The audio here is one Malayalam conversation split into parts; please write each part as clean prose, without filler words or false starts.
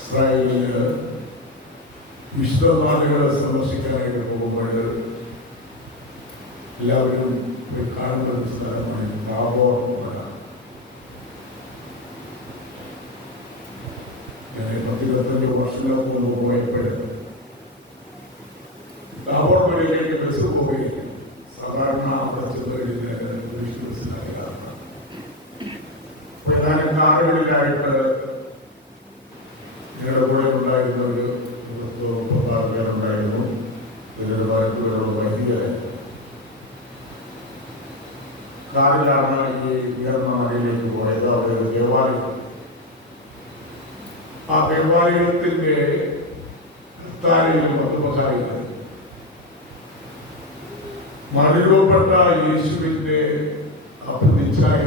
ഇസ്രായേലില് വിശുദ്ധ നാടുകളെ സന്ദർശിക്കാനായിട്ട് പോകുമ്പോൾ എല്ലാവരും കാണുന്ന ഒരു സ്ഥലമാണ് താബോർ മല. ഞാൻ 10-20 വർഷങ്ങൾക്ക് മുമ്പ് പോയപ്പോഴും താബോർ മലയിലേക്ക് ബസ് പോവുകയും സാധാരണ അവിടെ ചെന്ന് കഴിഞ്ഞാൽ ടൂറിസ്റ്റ് ബസ്സിലായിട്ടാണ്. പ്രധാന കാറുകളിലായിട്ട് ഞങ്ങളുടെ കൂടെ ഉണ്ടായിരുന്ന ഒരു 30-36 പേരുണ്ടായിരുന്നു. ഇതിലുള്ള വൈദികരെ കാറിലാണ് ഈ ഉയർന്ന മലയിലേക്ക് പോയത്. അവിടെ ഒരു ദേവാലയം, ആ ദേവാലയത്തിന്റെ താരയിൽ മധുമഹായി മറിരൂപപ്പെട്ട യേശുവിന്റെ അപ്രതിച്ഛായ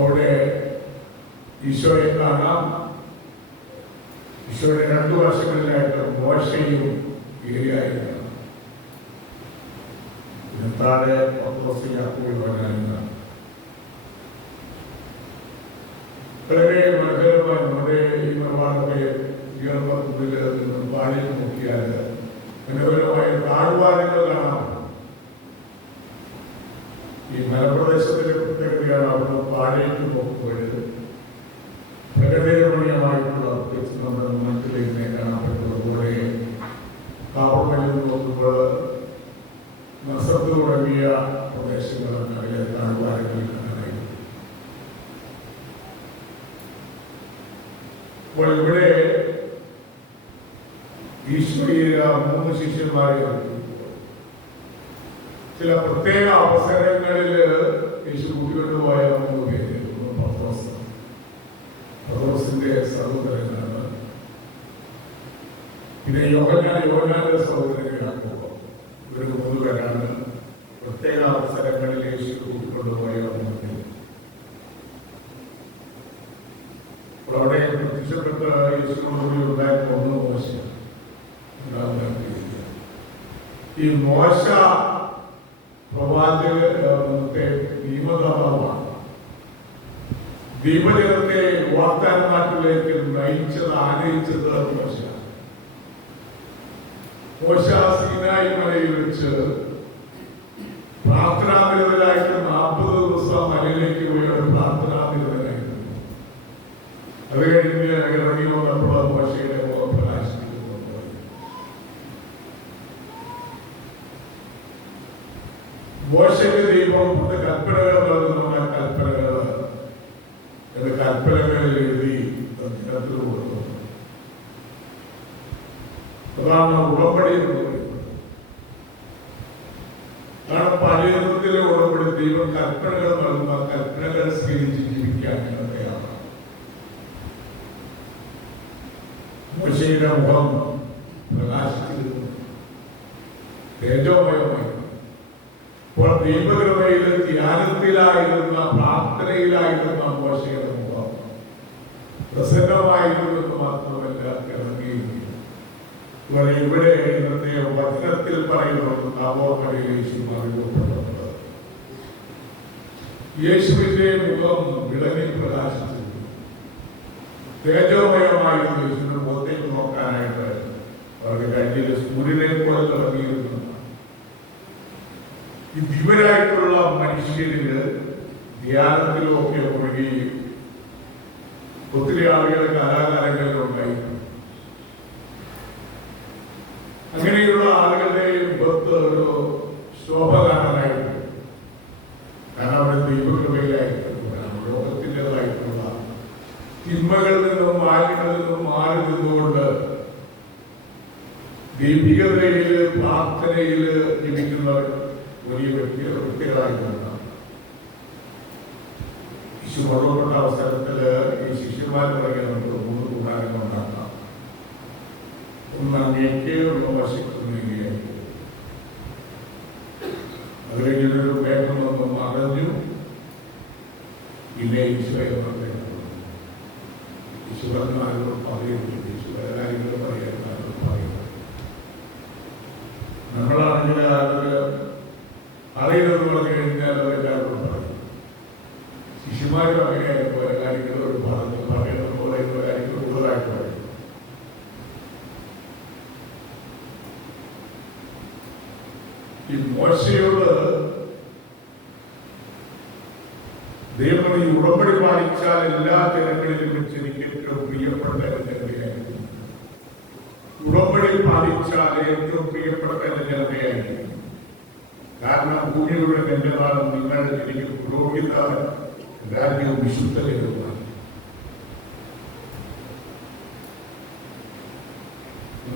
അവിടെ ഈശോയെ കാണാം. ഈശോയുടെ 2 വർഷങ്ങളിലായിട്ട് മോശയും ഇരയായിരുന്നു. താഴെ വളരെ മനോഹരമായി നമ്മുടെ ഈ നിർമ്മാണത്തെ ഉയർന്നതിൽ നിന്നും താഴെ നോക്കിയാൽ മനോഹരമായ താഴ്വാരങ്ങൾ കാണാം. ഈ മലപ്രദേശത്തിന്റെ പ്രത്യേകതയാണ് അവിടെ താഴേക്ക് നോക്കുമ്പോൾ പ്രകൃതിരമണീയമായിട്ടുള്ള നമ്മുടെ മനസ്സിലേക്ക് കാണാൻ പറ്റുന്നതുപോലെ താഴ്വരയിൽ നോക്കുമ്പോൾ നസത്ത് തുടങ്ങിയ പ്രദേശങ്ങളൊക്കെ അതിലെ താഴ്വാരങ്ങളിൽ കാണാനായി. അപ്പോൾ ഇവിടെ ഈശോയെ 3 ശിഷ്യന്മാരെ ചില പ്രത്യേക അവസരങ്ങളിൽ യേശു കൂട്ടിക്കൊണ്ടുപോയ 3 പേര്. പത്രോസിന്റെ സഹോദരനാണ്. പിന്നെ യോഹന്നാന്റെ സഹോദരനാണ്. ഇവർക്ക് 3 പേരാണ് പ്രത്യേക അവസരങ്ങളിൽ യേശു കൂട്ടിക്കൊണ്ടുപോയ 3 പേര്. അപ്പോൾ അവിടെ പ്രത്യക്ഷപ്പെട്ട യേശുവിനോടുകൂടി ഉണ്ടായിരുന്ന 1 മോശ. ഈ മോശ പ്രവാചകത്തെ നിയമദാതാവാണ്. ദൈവജനത്തെ വാഗ്ദാന നാട്ടിലേക്ക് നയിച്ചത്, ആനയിച്ചത് മോശ. മോശ സീനായി മലയിൽ വെച്ച് പ്രാർത്ഥനാനിരതരായിട്ട് 40 ദിവസം മലയിലേക്ക് പോയി പ്രാർത്ഥനാനിരതരായിരുന്നു. അത് കഴിഞ്ഞ് ഇറങ്ങി വന്നപ്പോൾ മോശയുടെ പ്രകാശിക്കുന്നു. മോശയ്ക്ക് ദൈവം കൽപ്പനകൾ നൽകുന്ന കൽപ്പനകൾ എഴുതി ജനത്തിൽ കൊടുത്തു. അതാണ് ഉടമ്പടി എന്ന് പറയുന്നത്. കാരണം പഴയത്തിലെ ഉടമ്പടി ദൈവം കൽപ്പനകൾ നൽകുന്ന കൽപ്പനകൾ സ്വീകരിച്ച് ജീവിക്കാൻ തയ്യാറാണ്. മോശയുടെ മുഖം പ്രകാശിച്ചിരുന്നു, തേജോമയമായി. ഇപ്പോൾ ദൈവകൃപയിൽ ധ്യാനത്തിലായിരുന്ന, പ്രാർത്ഥനയിലായിരുന്ന മോശയുടെ മുഖം പ്രസന്നമായിരുന്നത് മാത്രമല്ല, ഇറങ്ങിയിരുന്നു. ഇവിടെ ഇന്നത്തെ വചനത്തിൽ പറയുന്നത് താബോർ മലയിൽ യേശു അറിയപ്പെട്ടത്. യേശുവിന്റെ മുഖം വിളങ്ങി പ്രകാശിച്ചു, തേജോമയമായിരുന്നു. യേശുവിന്റെ മുഖത്തേക്ക് നോക്കാനായിട്ട് അവർക്ക് കഴിഞ്ഞ സൂര്യനെ പോലെ തുടങ്ങിയിരുന്നു. ഈ ദിവരായിട്ടുള്ള മനുഷ്യരില് ധ്യാനത്തിലും ഒക്കെ ഒഴുകി ഒത്തിരി ആളുകൾ കലാകാരങ്ങളിലുണ്ടായി. അങ്ങനെയുള്ള ആളുകളുടെ മുഖത്ത് ഒരു ശോഭ കാണാനായിട്ട്, കാരണം അവരുടെ ദൈവകൃപയിലായിട്ട് ലോകത്തിൻ്റെതായിട്ടുള്ള തിന്മകളിൽ നിന്നും മാലിന്യങ്ങളിൽ നിന്നും മാറി നിന്നുകൊണ്ട് ദൈവികതയില് പ്രാർത്ഥനയില് ജീവിക്കുന്നവർ വലിയ വ്യക്തികളായിരുന്നതാണ്. യേശു മരണപ്പെട്ട അവസരത്തില് ഈ ശിഷ്യന്മാർ തുടങ്ങിയ നമുക്ക് 3 കൂടാരങ്ങൾ ഉണ്ടാക്കാം. ഒന്ന് അങ്ങേക്ക്, ഒന്ന് വശിക്കുന്നതിനായി. അത് കഴിഞ്ഞൊരു വേഗം വന്ന് അറിഞ്ഞു. പിന്നെ ഈശോയെ പറഞ്ഞു, ഈശ്വരൻ ആരോട് പറയുന്നു, ഈശ്വരൻ കാര്യങ്ങൾ പറയാൻ ആരോട് പറയുന്നു. നമ്മളാണ് ഇങ്ങനെ അറിയുന്നത് പറഞ്ഞു കഴിഞ്ഞാൽ അവരെല്ലാവരും പറയും. ശിശുമാരും അങ്ങനെയായിരുന്നു. പല കാര്യങ്ങളും ഒരു പറഞ്ഞു പറയുന്നത് പോലെ കാര്യങ്ങൾ കൂടുതലായിട്ട് പറയും. ഈ മോശയോട് ദൈവം ഈ ഉടമ്പടി പാലിച്ചാൽ എല്ലാ ജനങ്ങളിലും വെച്ച് എനിക്ക് ഏറ്റവും പ്രിയപ്പെട്ട ജനതയായിരിക്കും. ഉടമ്പടി പാലിച്ചാൽ ഏറ്റവും പ്രിയപ്പെട്ട ജനതയായിരിക്കും. കാരണം ഭൂമിയുടെ നെല്ലമാണ് നിങ്ങൾ എനിക്ക് പുരോഹിത രാജ്യവും വിശുദ്ധ ജനവുമാണ്.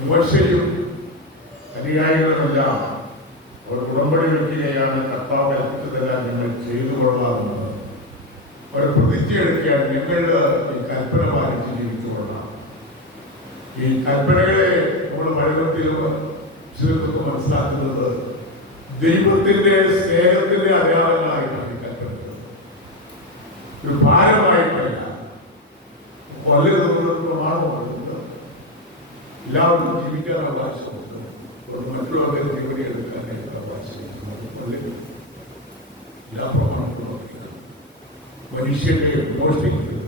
മോശയും അനുയായികളുമെല്ലാം അവർ ഉടമ്പടി വയ്ക്കുകയാണ്. കർത്താവ് കൽപ്പിച്ചതെല്ലാം നിങ്ങൾ ചെയ്തു കൊള്ളാമെന്ന് അവർ പ്രതിജ്ഞ എടുക്കുകയാണ്. ഞങ്ങളുടെ ഈ കൽപ്പന പാലിച്ച് ജീവിച്ചു കൊള്ളാം. ഈ കൽപ്പനകളെ നമ്മുടെ പഴയത്തിലും മനസ്സിലാക്കുന്നത് ദൈവത്തിന്റെ സ്നേഹത്തിന്റെ അടയാളങ്ങളായിട്ടാണ് ഈ കൽപ്പനകൾ. ഒരു ഭാരമായിട്ടല്ല. വളരെ പ്രമാണമുണ്ട്. എല്ലാവർക്കും ജീവിക്കാൻ അവകാശമുണ്ട്. മറ്റുള്ളവരെ ജീവനെ എടുക്കാനായിട്ട് അവകാശമുണ്ട്. എല്ലാ പ്രമാണങ്ങളും മനുഷ്യരെ മോഷ്ടിക്കുന്നത്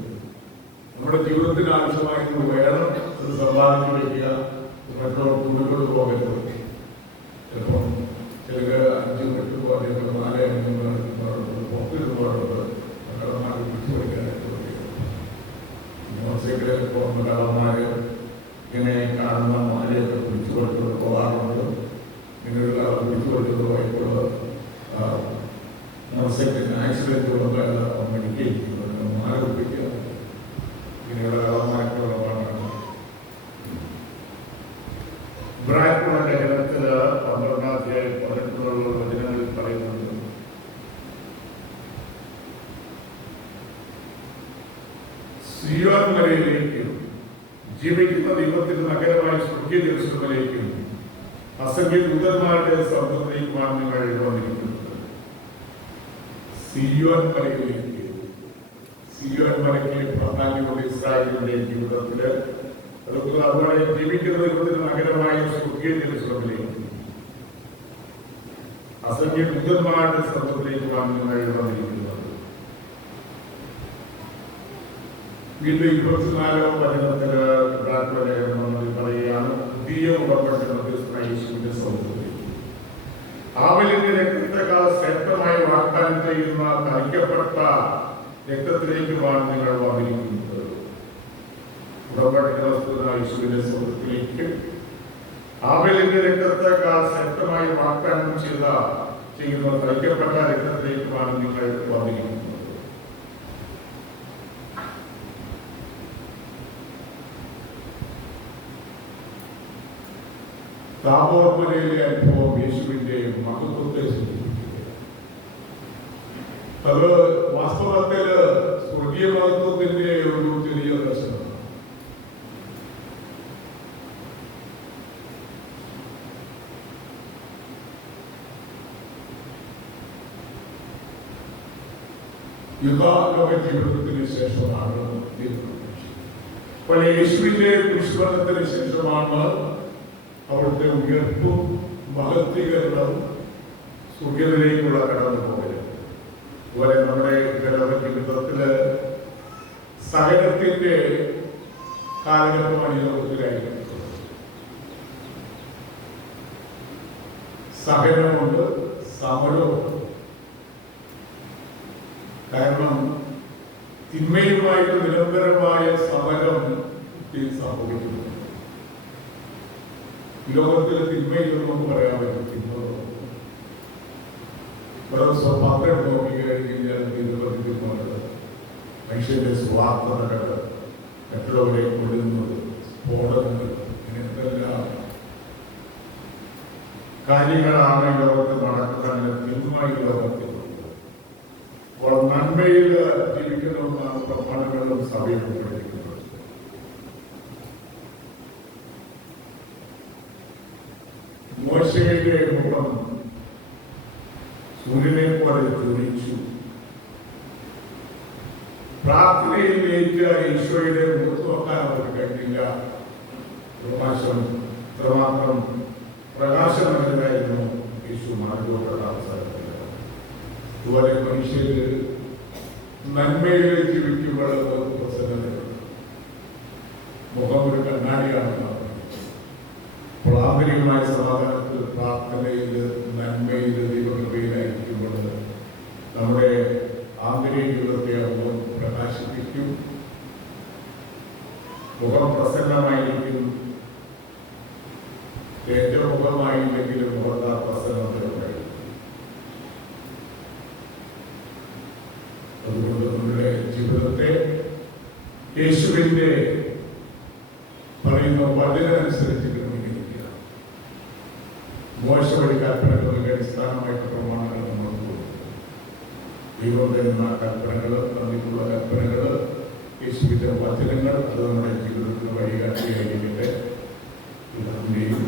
നമ്മുടെ ജീവിതത്തിന് ആവശ്യമായിട്ട് വേണം. അത് സമ്പാദിച്ചു വയ്ക്കുക. മറ്റുള്ളവർക്ക് മുന്നോട്ട് പോകരുത്. ചിലപ്പോൾ ചില 5 8 പോലെ 4 പോക്കറ്റ് പോലുണ്ട്. മക്കളന്മാർ പിടിച്ചു പഠിക്കാനായിട്ട് മോശങ്ങളിൽ പോകുന്ന കള്ളന്മാര് ഇങ്ങനെ കാണുന്ന മാലയൊക്കെ പിടിച്ചു പഠിച്ചത് പോകാറുണ്ട്. ഇങ്ങനെയുള്ള പിടിച്ചു പഠിച്ചതുമായിട്ടുള്ള മോശത്തിന് ആക്സിഡന്റ് മെഡിക്കേറ്റ് മാറിപ്പിക്കുക. ഇങ്ങനെയുള്ള കള്ളന്മാർക്കുള്ള പാടാണ്. ഇബ്രാഹിം ലേഖനത്തില് 12-ാം അധ്യായം 18 വചനങ്ങളിൽ പറയുന്നുണ്ട്, സിയോൻ മലയിലേക്കും ജീവിക്കുന്ന ദൈവത്തിന്റെ നഗരമായ സ്വർഗീയ ജെറുസലേമിലേക്കും അസംഖ്യ ദൂതന്മാരുടെ സൗന്ദര്യമാണ് നിങ്ങൾ വന്നിരിക്കുന്നത്. സിയോൻ മലയിലേക്ക്, സിയോൻ മലയ്ക്ക് പ്രാധാന്യമുള്ള ഇസ്രായേലിന്റെ ജീവിതത്തില് അതുപോലെ ജീവിക്കുന്ന ദൈവത്തിന്റെ നഗരമായ സ്വർഗീയ ജെറുസലേമിലേക്ക് അസംഖ്യ ദൂതന്മാരുടെ സൗന്ദര്യമാണ് നിങ്ങൾ വന്നിരിക്കുന്നത്. വീണ്ടും 24-ാം വചനത്തില് പറയുകയാണ്, പുതിയ ഉടമ്പടി യേശുവിന്റെ സൗന്ദര്യം ആവലിന്റെ രക്തത്തെക്കാൾ ശ്രേഷ്ഠമായി വാഗ്ദാനം ചെയ്യുന്ന തളിക്കപ്പെട്ട രക്തത്തിലേക്കുമാണ് നിങ്ങൾ വന്നിരിക്കുന്നത്. ഉടമ്പടി യേശുവിന്റെ സൗന്ദര്യത്തിലേക്ക് ആവലിന്റെ രക്തത്തെക്കാൾ ശ്രേഷ്ഠമായി വാഗ്ദാനം ചെയ്യുന്ന തളിക്കപ്പെട്ട രക്തത്തിലേക്കുമാണ് നിങ്ങൾ വന്നിരിക്കുന്നത്. താബോർ മലയിലെ അനുഭവം യേശുവിന്റെ മഹത്വത്തെ സൂചിപ്പിക്കുക. അത് വാസ്തവത്തില് സ്വർഗീയ മഹത്വത്തിന്റെ ഒരു ചെറിയ ദർശനമാണ്. യുഗാലോക ജീവിതത്തിന് ശേഷമാണ് യേശുവിന്റെ കുരിശുമരണത്തിന് ശേഷമാണ് അവിടുത്തെ ഉയർപ്പും മഹത്വീകരണവും സ്വർഗ്ഗത്തിലേക്കുള്ള കടന്നുപോകലും. അതുപോലെ നമ്മുടെ ലോക ജീവിതത്തില് സഹനത്തിന്റെ കാലഘട്ടമാണ് ഈ ലോകത്തിലായിരിക്കുന്നത്. സഹനമുണ്ട്, സമരമുണ്ട്. കാരണം തിന്മയുമായിട്ട് നിരന്തരമായ സമരം സംഭവിക്കുന്നു. ലോകത്തിലെ തിന്മയിലൊന്നും പറയാൻ പറ്റും. പത്രം നോക്കിക്കഴിഞ്ഞാൽ ഇതിർവഹിക്കുന്നത് മനുഷ്യന്റെ സ്വാർത്ഥതകൾ, മറ്റുള്ളവരെ കൊല്ലുന്നത്, സ്ഫോടനങ്ങൾ, എന്തെല്ലാം കാര്യങ്ങളാണ് ഈ ലോകത്ത് നടക്കുന്നത്. തിന്മ ഈ ലോകത്തിലുണ്ട്. അപ്പോൾ നന്മയിൽ ജീവിക്കണമെന്നാണ് പ്രമാണങ്ങളും സഭയിൽ പഠിക്കുന്നത്. മോശയുടെ മുഖം സൂര്യനെ പോലെ ജ്വലിച്ചു. പ്രാർത്ഥനയിലേക്ക് ഈശോയുടെ മുഖത്ത് നോക്കാൻ അവർക്ക് കഴിഞ്ഞില്ല. പ്രകാശം എത്രമാത്രം പ്രകാശനകരായിരുന്നു അനുഭവപ്പെട്ട അവസരത്തിലാണ്. അതുപോലെ മനുഷ്യര് നന്മയിൽ ജീവിക്കുമ്പോൾ പ്രസന്നതയുണ്ട്. മുഖം ഒരു കണ്ണാടിയാണെന്നാണ്. അപ്പോൾ ആന്തരികമായ സമാധാനത്തിൽ, പ്രാർത്ഥനയിൽ, നന്മയിൽ, ദൈവകൃപയിലായിരിക്കുമ്പോൾ നമ്മുടെ ആന്തരിക ജീവിതത്തെ മുഖം പ്രകാശിപ്പിക്കും. മുഖം പ്രസന്നമായിരിക്കും. ഏറ്റവും മുഖമായില്ലെങ്കിലും മുഖത്താ പ്രസന്നതയുണ്ടായിരിക്കും. അതുകൊണ്ട് നമ്മുടെ ജീവിതത്തെ യേശുവിന്റെ പറയുന്ന വചനമനുസരിച്ച് ക്രമീകരിക്കുക. മോശ വഴി കൽപ്പനകൾക്ക് അടിസ്ഥാനമായിട്ട് പ്രമാണങ്ങൾ നമ്മൾ കൊടുക്കും. ദൈവം തരുന്ന കൽപ്പനകൾ, തന്നിട്ടുള്ള കൽപ്പനകൾ, യേശുവിന്റെ വചനങ്ങൾ, അത് നമ്മുടെ ജീവിതത്തിന് വഴികാട്ടിയായിരിക്കട്ടെ. ഇതിന്റെയും